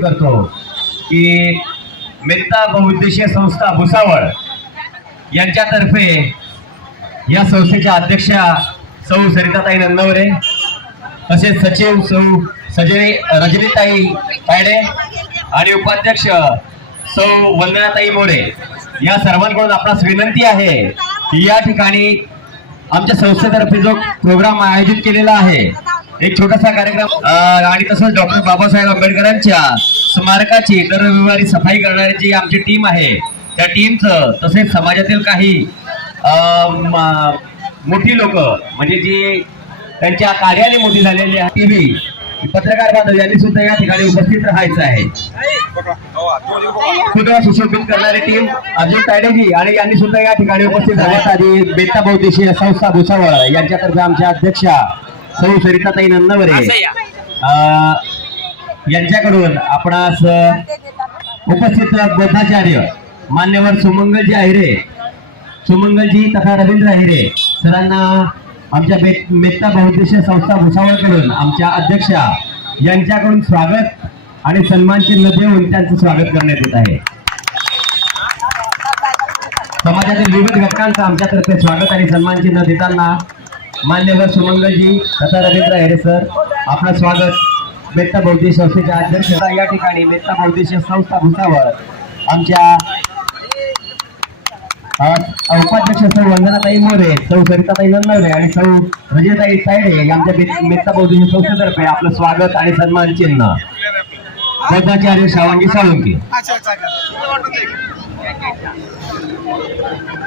करतो की मेत्ता बहुउद्देशीय संस्था भुसावळ यांच्यातर्फे या संस्थेच्या अध्यक्षा सौ सरिताताई नन्नवरे, तसेच सचिव सौ रजनीताई तायडे आणि उपाध्यक्ष सौ वंदनाताई मोरे या सर्वांकडून आपणास विनंती आहे की या ठिकाणी आमच्या संस्थेतर्फे जो प्रोग्राम आयोजित केलेला आहे, एक छोटासा कार्यक्रम आणि तसंच डॉक्टर बाबासाहेब आंबेडकरांच्या स्मारकाची दर रविवारी सफाई करणारी जी आमची टीम आहे त्या टीमचं, तसेच समाजातील काही मोठी लोक म्हणजे जी त्यांच्या कार्याने मोठी झालेली आहे टीव्ही पत्रकार बांधव यांनी सुद्धा या ठिकाणी उपस्थित राहायचं आहे. पुतळा सुशोभित करणारी टीम अर्जुन तायडेजी आणि यांनी सुद्धा या ठिकाणी उपस्थित राहण्यात आधी मेत्ता बहुउद्देशीय संस्था भुसावळ यांच्यातर्फे आमच्या अध्यक्षा सौ सरिताताई नन्नवरे यांच्याकडून आपणास उपस्थित बौद्धाचार्य मान्यवर सुमंगलजी अहिरे, सुमंगलजी तथा रवींद्र अहिरे सरांना आमच्या मेत्ता बहुउद्देशीय संस्था भुसावळकडून आमच्या अध्यक्षा यांच्याकडून स्वागत आणि सन्मान चिन्ह देऊन त्यांचं स्वागत करण्यात येत आहे. समाजातील विविध घटकांचं आमच्यातर्फे स्वागत आणि सन्मान चिन्ह देताना मान्यवर सुमंगलजी तथा रवींद्र अहिरे सर आपलं स्वागत. मेत्ता बहुउद्देशीय संस्थेच्या अध्यक्ष या ठिकाणी मेत्ता बहुउद्देशीय संस्था भुसावळ आमच्या उपाध्यक्ष सौ वंदनाताई मोरे, सौ सरिताताई नन्नवरे आणि सौ रजनीताई तायडे यांच्या मेत्ता बहुउद्देशीय संस्थेतर्फे आपलं स्वागत आणि सन्मान चिन्ह. बौद्धाचार्य श्रावणजी साळुंके,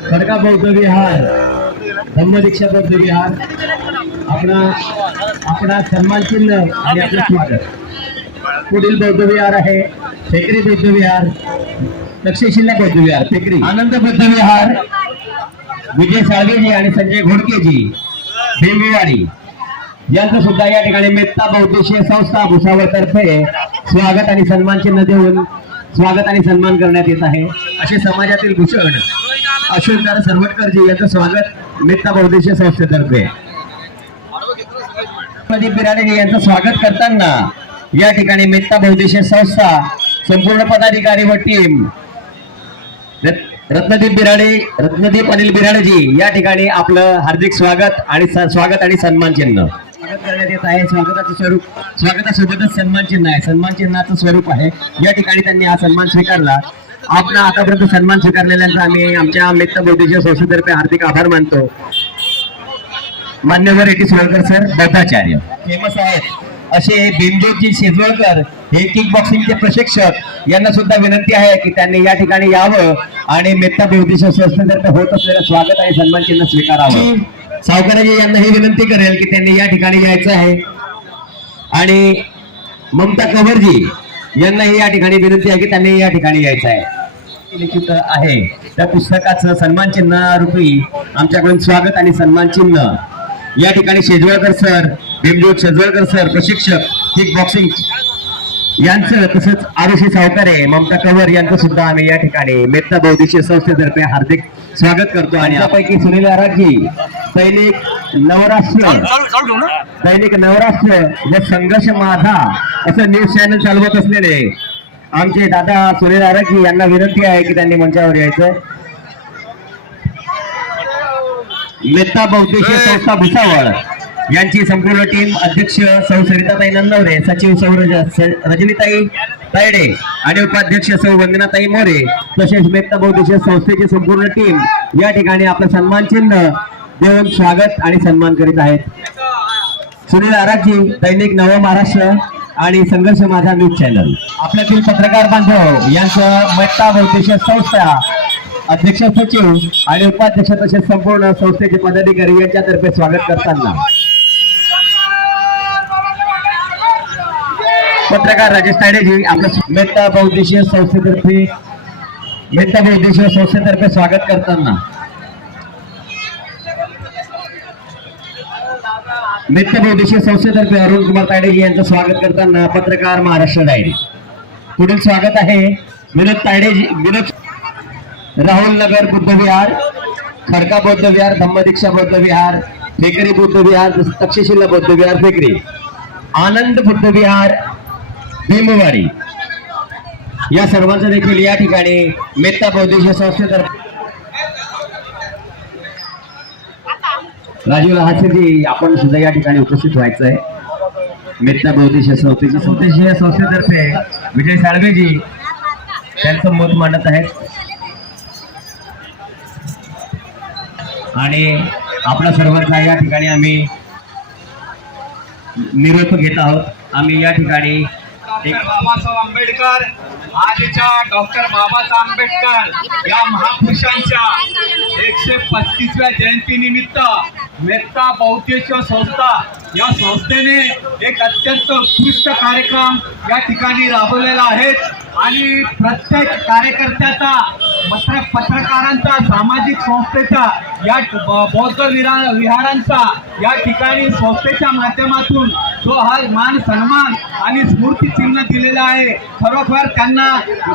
खडका बौद्ध विहार, धम्मदीक्षा बौद्ध विहार आपला सन्मान चिन्ह आणि आपलं स्वागत. पुढील बौद्ध विहार आहे फेकरी बौद्ध विहार, तक्षशिला बौद्ध विहार फेकरी, आनंद बौद्ध विहार विजय साळवेजी आणि संजय घोडकेजी भीमविहारी यांचं सुद्धा या ठिकाणी मेत्ता बहुउद्देशीय संस्था भुसावळ तर्फे स्वागत आणि सन्मान चिन्ह देऊन स्वागत आणि सन्मान करण्यात येत आहे. असे समाजातील भूषण अशोकदार सरवटकरजी यांचं स्वागत मेत्ता बहुउद्देशीय संस्थेतर्फे. प्रदीप बिराडेजी यांचं स्वागत करताना या ठिकाणी मेत्ता बहुउद्देशीय संस्था संपूर्ण पदाधिकारी व टीम रत्नदीप अनिल बिराडेजी या ठिकाणी आपलं हार्दिक स्वागत आणि सन्मान चिन्ह करण्यात येत आहे. स्वागताचं स्वरूप, स्वागतासोबतच सन्मान चिन्ह आहे. सन्मान चिन्हाचं स्वरूप आहे. या ठिकाणी त्यांनी हा सन्मान स्वीकारला. आपण आतापर्यंत सन्मान स्वीकारलेल्यांचा आम्ही आमच्या मेत्ता बहुउद्देशीय संस्थेतर्फे हार्दिक आभार मानतो. मान्यवर एटी सोळकर सर बौद्धाचार्य फेमस आहेत असे भीमज्योतजी शेजवळकर हे किक बॉक्सिंगचे प्रशिक्षक यांना सुद्धा विनंती आहे की त्यांनी या ठिकाणी यावं आणि मेत्ता बहुउद्देशीय संस्थेतर्फे होत असलेलं स्वागत आणि सन्मान चिन्ह स्वीकारावं. सावकाराजी यांना ही विनंती करेल की त्यांनी या ठिकाणी यायचं आहे आणि ममता कंवरजी यांनाही या ठिकाणी विनंती आहे की त्यांनी या ठिकाणी यायचं आहे. लिखित आहे त्या पुस्तकाचं सन्मान चिन्ह रूपी आमच्याकडून स्वागत आणि सन्मान चिन्ह या ठिकाणी शेजवळकर सर, भीमज्योत शेजवळकर सर प्रशिक्षक किक बॉक्सिंग यांचं, तसंच आरुषी सावकारे, ममता कंवर यांचं सुद्धा आम्ही या ठिकाणी मेत्ता बहुउद्देशीय संस्थेतर्फे हार्दिक स्वागत करतो. आणि यापैकी सुनील आराजी दैनिक नवराष्ट्र व संघर्ष माझा असं न्यूज चॅनल चालवत असलेले आमचे दादा सुनील आराजी यांना विनंती आहे की त्यांनी मंचावर यायचं. मेत्ता बहुउद्देशीय संस्था भुसावळ यांची संपूर्ण टीम अध्यक्ष सौ सरिताताई नन्नवरे, सचिव सौ रजनीताई तायडे आणि उपाध्यक्ष सौ वंदनाताई मोरे तसेच मेत्ता बहुउद्देशीय संस्थेची संपूर्ण टीम या ठिकाणी आपलं सन्मान चिन्ह देऊन स्वागत आणि सन्मान करीत आहेत. सुनील आराजी दैनिक नव महाराष्ट्र आणि संघर्ष माझा न्यूज चॅनल आपल्यातील पत्रकार बांधव यांचं मेत्ता बहुउद्देशीय संस्था अध्यक्ष, सचिव आणि उपाध्यक्ष तसेच संपूर्ण संस्थेचे पदाधिकारी यांच्यातर्फे स्वागत करताना पत्रकार राजेश तायडेजी आपलं मेत्ता बहुउद्देशीय संस्थेतर्फे स्वागत करताना मेत्ता बहुउद्देशीय संस्थेतर्फे अरुण कुमार तायडेजी यांचं स्वागत करताना पत्रकार महाराष्ट्र डायरी. पुढील स्वागत आहे विनोद तायडेजी, राहुल नगर बुद्ध विहार, खडका बौद्ध विहार, धम्मदीक्षा बौद्ध विहार, फेकरी बुद्ध विहार, तक्षशिला बौद्ध विहार फेकरी, आनंद बुद्ध विहार भीमवाडी, या सर्वांचं देखील या ठिकाणी मेत्ता बौद्धिक संस्थेतर्फे राजीव लहासेजी आपण सुद्धा या ठिकाणी उपस्थित व्हायचं आहे. मेत्ता बौद्धिक संस्थेतर्फे विजय साळवेजी त्यांचं मत मांडत आहेत आणि आपल्या सर्वांचा या ठिकाणी आम्ही निरोप घेत आहोत. आम्ही या ठिकाणी बाबासाहेब आंबेडकर आजच्या डॉक्टर बाबासाहेब आंबेडकर या महापुरुषांच्या 135व्या जयंतीनिमित्त मेत्ता बौद्धिक संस्था या संस्थेने एक अत्यंत उत्कृष्ट कार्यक्रम या ठिकाणी राबवलेला आहे आणि प्रत्येक कार्यकर्त्याचा पत्रकारांचा सामाजिक संस्थेचा या बौद्ध विहारांचा या ठिकाणी संस्थेच्या माध्यमातून जो हा मान सन्मान आणि स्मृती चिन्ह दिलेला आहे. खरोखर त्यांना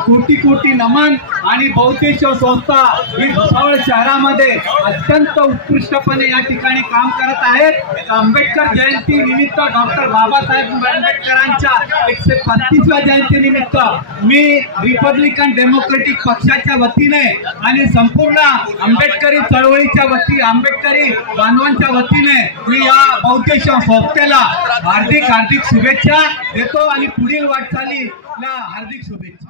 कोटी कोटी नमन. आणि बौद्धिक संस्था ही भुसावळ शहरामध्ये अत्यंत उत्कृष्टपणे या ठिकाणी काम करत आहेत. आंबेडकर जयंती निमित्त डॉक्टर बाबासाहेब आंबेडकरांच्या 135व्या जयंती निमित्त मी रिपब्लिकन डेमोक्रेटिक पक्षाच्या वतीने आणि संपूर्ण आंबेडकरी चळवळीच्या आंबेडकरी बांधवांच्या वतीने मी या बौद्धिक संस्थेला हार्दिक शुभेच्छा देतो आणि पुढील वाटचालीला हार्दिक शुभेच्छा.